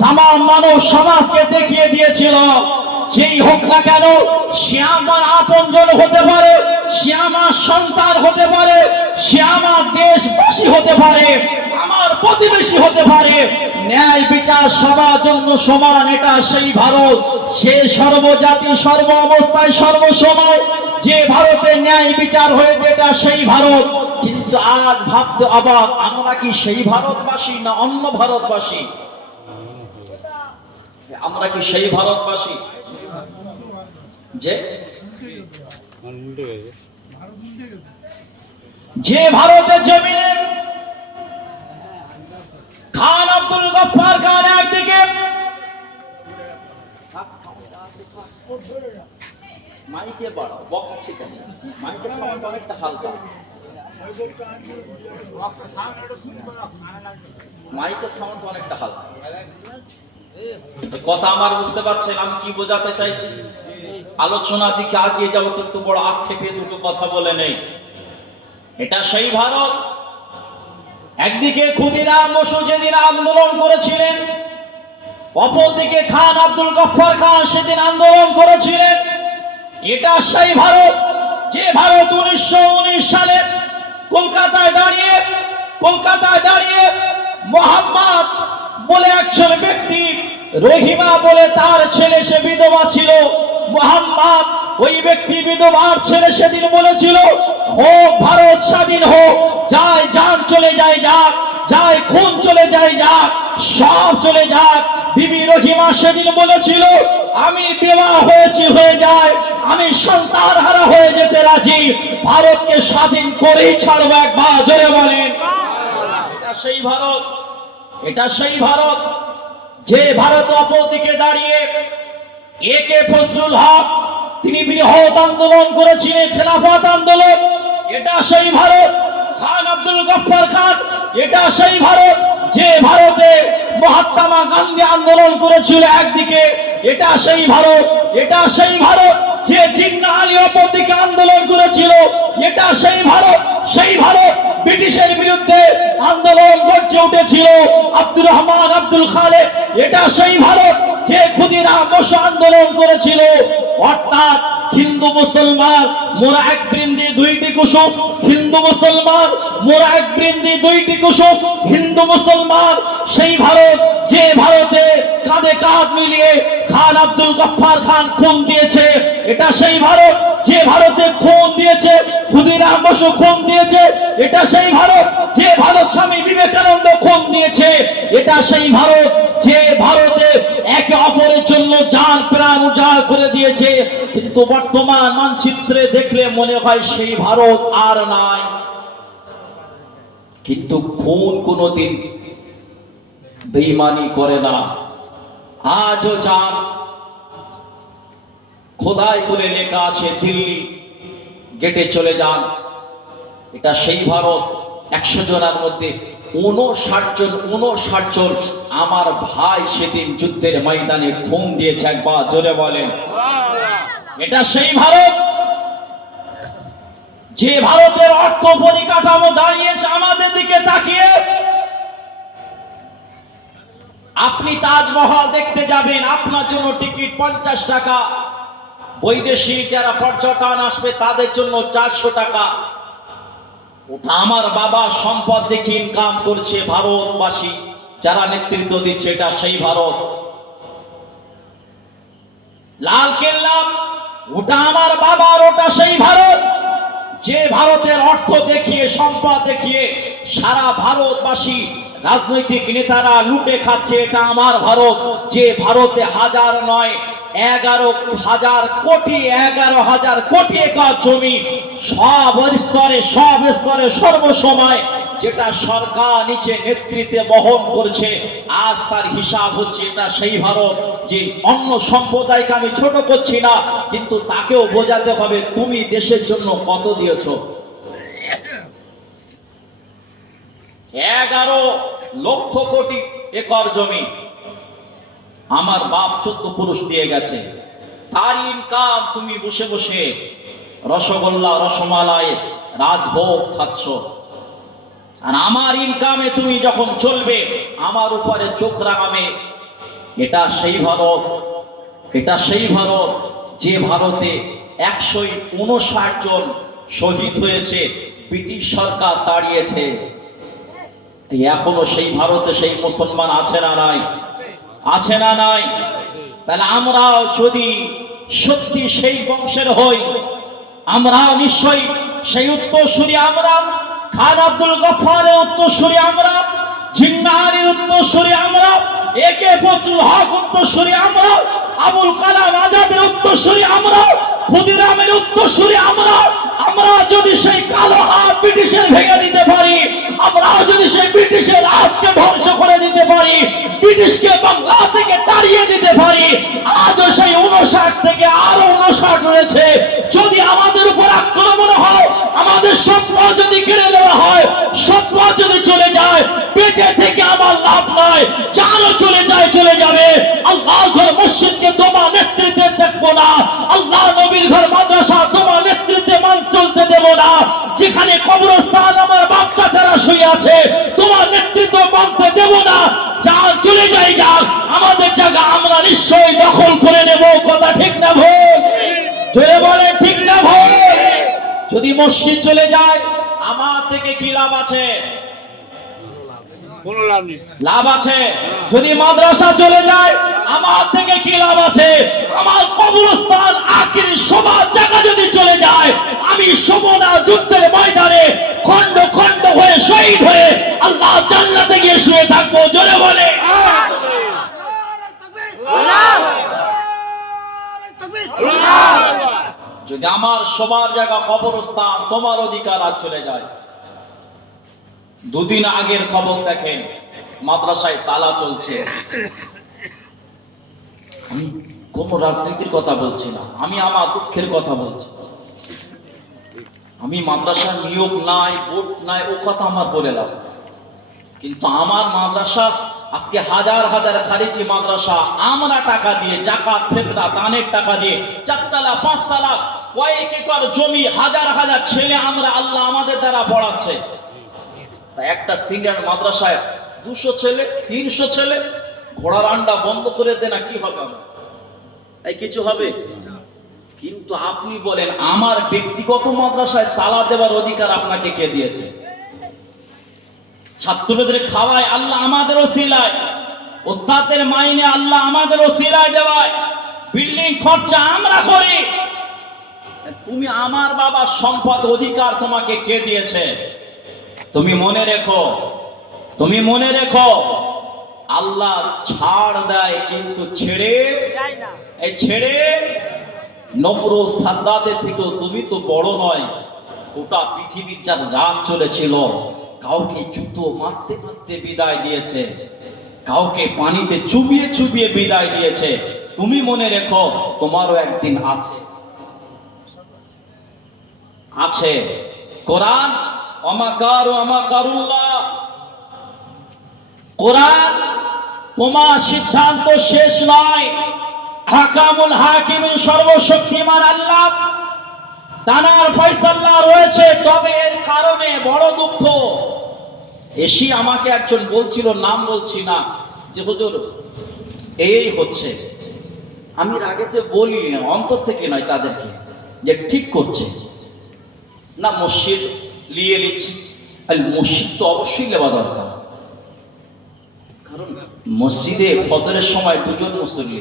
সামাম মানব সমাজকে দেখিয়ে দিয়েছিল, যেই হোক না কেন সে আমার আপনজন হতে পারে, সে আমার সন্তান হতে পারে, সে আমার দেশবাসী হতে পারে, আমার প্রতিবেশী হতে পারে, ন্যায় বিচার সবার জন্য সমান। এটা সেই ভারত, সে সর্বজাতি সর্ব অবস্থায় সর্বসময় যে ভারতে ন্যায় বিচার হয়েছে, এটা সেই ভারত। কিন্তু আজ ভাবতে অবাক, আমরা কি সেই ভারতবাসী না অন্য ভারতবাসী? আমরা কি সেই ভারতবাসী যে ভারতের জমিনে খান আব্দুল গফফার খান একদিকে, মাইকে বাড়াও, বক্স ঠিক আছে, মাইকের সাউন্ড অনেকটা হালকা, মাইকের সাউন্ড অনেকটা হালকা। কথা আমার বুঝতে পারছেন আমি কি বোঝাতে চাইছি? আলোচনার দিকে আগিয়ে যাব, কিন্তু বড় আক্ষেপে দুটো কথা বলে নেই। এটা সেই ভারত, একদিকে ক্ষুদিরাম বসু যেদিন আন্দোলন করেছিলেন, অপরদিকে খান আব্দুল গফফার খান সেদিন আন্দোলন করেছিলেন। এটা সেই ভারত, যে ভারত 1919 সালে কলকাতায় দাঁড়িয়ে মোহাম্মদ বলে একজন ব্যক্তি, রহিমা বলে তার ছেলে, সে বিধবা ছিল। মোহাম্মদ ওই ব্যক্তি বিধবার ছেলে সেদিন বলেছিল, হোক ভারত স্বাধীন হোক, যায় জান চলে যায় যাক, যায় খুন চলে যায় যাক, সব চলে যাক। বিবি রহিমা সেদিন বলেছিল, আমি বিবাহ হয়েছি হয়ে যায়, আমি সন্তান হারা হয়ে যেতে রাজি, ভারতকে স্বাধীন করেই ছাড়বো। একবার জোরে বলেন। এটা সেই ভারত, এটা সেই ভারত যে ভারত অপরদিকে দাঁড়িয়ে একে ফজলুল হক তিনি বৃহৎ আন্দোলন করেছিলেন, খেলাফত আন্দোলন। এটা সেই ভারত খান আব্দুল গফফার খান, এটা সেই ভারত যে ভারতে মহাত্মা গান্ধী আন্দোলন করেছিল একদিকে। এটা সেই ভারত, এটা সেই ভারত যে জিন্নাহ আলী অপরদিকে আন্দোলন করেছিল। এটা সেই ভারত, সেই ভারত ব্রিটিশের বিরুদ্ধে আন্দোলন গর্জে উঠেছিল আব্দুর রহমান আব্দুল খালেক। এটা সেই ভারত যে ক্ষুদিরাম বসু আন্দোলন করেছিল। অর্থাৎ হিন্দু মুসলমান মোরা এক বৃন্দি দুইটি কুসুম, হিন্দু মুসলমান মোরা এক বৃন্দি দুইটি কুসুম, হিন্দু মুসলমান। সেই ভারত যে ভারতে কাঁধে কাঁধ মিলিয়ে খান আব্দুল গফফার খান খুন দিয়েছে। এটা সেই ভারত যে ভারতে খুন দিয়েছে ক্ষুদিরাম বসু খুন দিয়েছে। এটা সেই ভারত যে ভারত স্বামী বিবেকানন্দ খুন দিয়েছে। এটা সেই ভারত যে ভারতে একে অপরের জন্য জান প্রাণ উজাড় করে দিয়েছে। কিন্তু বর্তমান মানচিত্রে দেখলে মনে হয় সেই ভারত আর নাই। কিন্তু খুন কোনোদিন বেঈমানি করে না। আজও জান খোদাই করে লেখা আছে, দিল্লি গেটে চলে যান। এটা সেই ভারত। 100 জনের মধ্যে 59 জন আমার ভাই সেদিন যুদ্ধের ময়দানে খুন দিয়েছে। একবার জোরে বলেন। এটা সেই ভারত যে ভারতের অর্থ পরিকাঠামো দাঁড়িয়েছে আমাদের দিকে তাকিয়ে। আপনি তাজমহল দেখতে যাবেন, আপনার জন্য টিকিট 50 টাকা, বৈদেশিক যারা পর্যটন আসবে তাদের জন্য 400 টাকা। ওটা আমার বাবা সম্পদ দেখে ইনকাম করছে ভারতবাসী যারা নেতৃত্ব দিচ্ছে। এটা সেই ভারত। লালকেল্লা ওটা আমার বাবার, ওটা সেই ভারত যে ভারতের অর্থ দেখিয়ে সম্পদ দেখিয়ে সারা ভারতবাসী রাজনৈতিক নেতারা লুটে খাচ্ছে। এটা আমার ভারত যে ভারতে হাজার নয় 11,000 কোটি 11,000 কোটি একর জমি সব স্তরে সর্বসময় যেটা সরকার নিচে নেতৃত্বে বহন করছে। আজ তার হিসাব হচ্ছে। এটা সেই ভারত যে অন্য সম্প্রদায়কে আমি ছোট করছি না, কিন্তু তাকেও বোঝাতে হবে তুমি দেশের জন্য কত দিয়েছো। 11 লক্ষ কোটি একর জমি আমার বাপ 14 পুরুষ দিয়ে গেছে। তার ইনকাম তুমি বসে বসে রসগোল্লা রসমালাই রাজভোগ খাচ্ছ। আর আমার ইনকামে তুমি যখন চলবে আমার উপরে চোখ রাখাবে, এটা সেই ভারত, এটা সেই ভারত যে ভারতে 159 জন শহীদ হয়েছে, ব্রিটিশ সরকার তাড়িয়েছে। এখনো সেই ভারতে সেই মুসলমান আছে না নাই? আছে না নাই? তাহলে আমরাও যদি সত্যি সেই বংশের হই, আমরা নিশ্চয়ই সেই উত্তরসূরি, আমরা খান আব্দুল গফফারের উত্তরসূরি, আমরা জিন্নাহ আলীর উত্তরসূরি, আমরা একে ফজলুল হক উত্তরসূরি, আমরা আবুল কালাম আজাদের উত্তরসূরি, আমরা ক্ষুদিরামের উত্তরসূরি, আমরা যদি সেই কালো হাত ব্রিটিশের ভেঙে দিতে পারি, আমরা যদি সেই ব্রিটিশের রাজকে ধ্বংস করে দিতে পারি, ব্রিটিশকে বাংলা থেকে তাড়িয়ে দিতে পারি, আজও সেই 59 থেকে আরো 59 রয়েছে। যদি আমাদের উপর আক্রমণ হয়, আমাদের সম্পদ যদি কেড়ে নেওয়া হয়, সম্পদ যদি চলে যায়, বেঁচে থেকে আমার লাভ নয়, জানও চলে যায়, চলে যাবে। আল্লাহর ঘর মসজিদকে তোমার নেতৃত্বে দেখবো না, আল্লাহ নবীর ঘর মাদ্রাসা তোমার নেতৃত্বে মান চলতে দেব না। যেখানে কবরস্থান আমার বাপ চাচারা শুয়ে আছে, তোমার নেতৃত্ব মানতে দেব না। যা চলে যাই যাক, আমাদের জায়গা আমরা নিশ্চয়ই দখল করে নেব। কথা ঠিক না ভুল? জোরে বলে ঠিক না ভুল? যদি মসজিদ চলে যায়, আমার থেকে কি লাভ আছে? কোনো লাভ নেই। লাভ আছে। যদি মাদ্রাসা চলে যায়, আমার থেকে কি লাভ আছে? আমার কবরস্থান আখিরি সবার জায়গা যদি চলে যায়, আমি সমনা যুদ্ধের ময়দানে খন্ড খন্ড হয়ে শহীদ হয়ে আল্লাহ জান্নাতে গিয়ে শুয়ে থাকবো। জোরে বলে যদি আমার সবার জায়গা কবরস্থান, তোমার অধিকার আর চলে যায়। দুদিন আগের খবর দেখেন, মাদ্রাসায় তালা চলছে। আমি কোন রাজনীতির কথা বলছি না, আমি আমার দুঃখের কথা বলছি। আমি মাদ্রাসার নিয়োগ নাই, ভোট নাই, ও কথা আমার বলে লাভ, কিন্তু আমার মাদ্রাসা আজকে হাজার হাজার খারিজি মাদ্রাসা আমরা টাকা দিয়ে, জাকাত ফেতরা দানের টাকা দিয়ে 4 তলা 5 তলা কয়েক একর জমি, হাজার হাজার ছেলে আমরা আল্লাহ আমাদের দ্বারা পড়াচ্ছে। একটা সিঙ্গার মাদ্রাসায় 200 ছেলে 300 ছেলে, ঘোড়ার আন্ডা বন্ধ করে দেনা কি হবে? এই কিছু হবে? কিন্তু আপনি বলেন, আমার ব্যক্তিগত মাদ্রাসায় তালা দেওয়ার অধিকার আপনাকে কে দিয়েছে? ছাত্রদের খাওয়ায় আল্লাহ আমাদের ওসিলায়, ওস্তাদের মাইনে আল্লাহ আমাদের ওসিলায় দেওয়ায়, বিল্ডিং খরচা আমরা করি। তুমি আমার বাবার সম্পদ অধিকার তোমাকে কে দিয়েছে? তুমি মনে রেখো, তুমি মনে রেখো, আল্লাহ ছাড় দেয় কিন্তু ছেড়ে যায় না। এই ছেড়ে নমরুদ সাদ্দাতের থেকেও তুমি তো বড় নয়। গোটা পৃথিবীর যার রাগ চলেছিল, কাউকে জুতো মারতে মারতে বিদায় দিয়েছে, কাউকে পানিতে চুবিয়ে চুবিয়ে বিদায় দিয়েছে। তুমি মনে রেখো, তোমারও একদিন আছে, আছে। কোরআন কোরআন তোমার সিদ্ধান্ত শেষ নয়। হাকামুল হাকিমিন সর্বশক্তিমান আল্লাহ, তানার ফয়সালা রয়েছে। তবে এর কারণে বড় দুঃখ, এসি আমাকে একজন বলছিল, নাম বলছি না, যে হুজুর এই হচ্ছে। আমি আগেতে বলি, অন্তর থেকে নয় তাদেরকে, যে ঠিক করছে না, মসজিদ নিয়ে নিচ্ছে। মসজিদ তো অবশ্যই নেওয়া দরকার, কারণ মসজিদে ফজরের সময় 2 জন মুসল্লি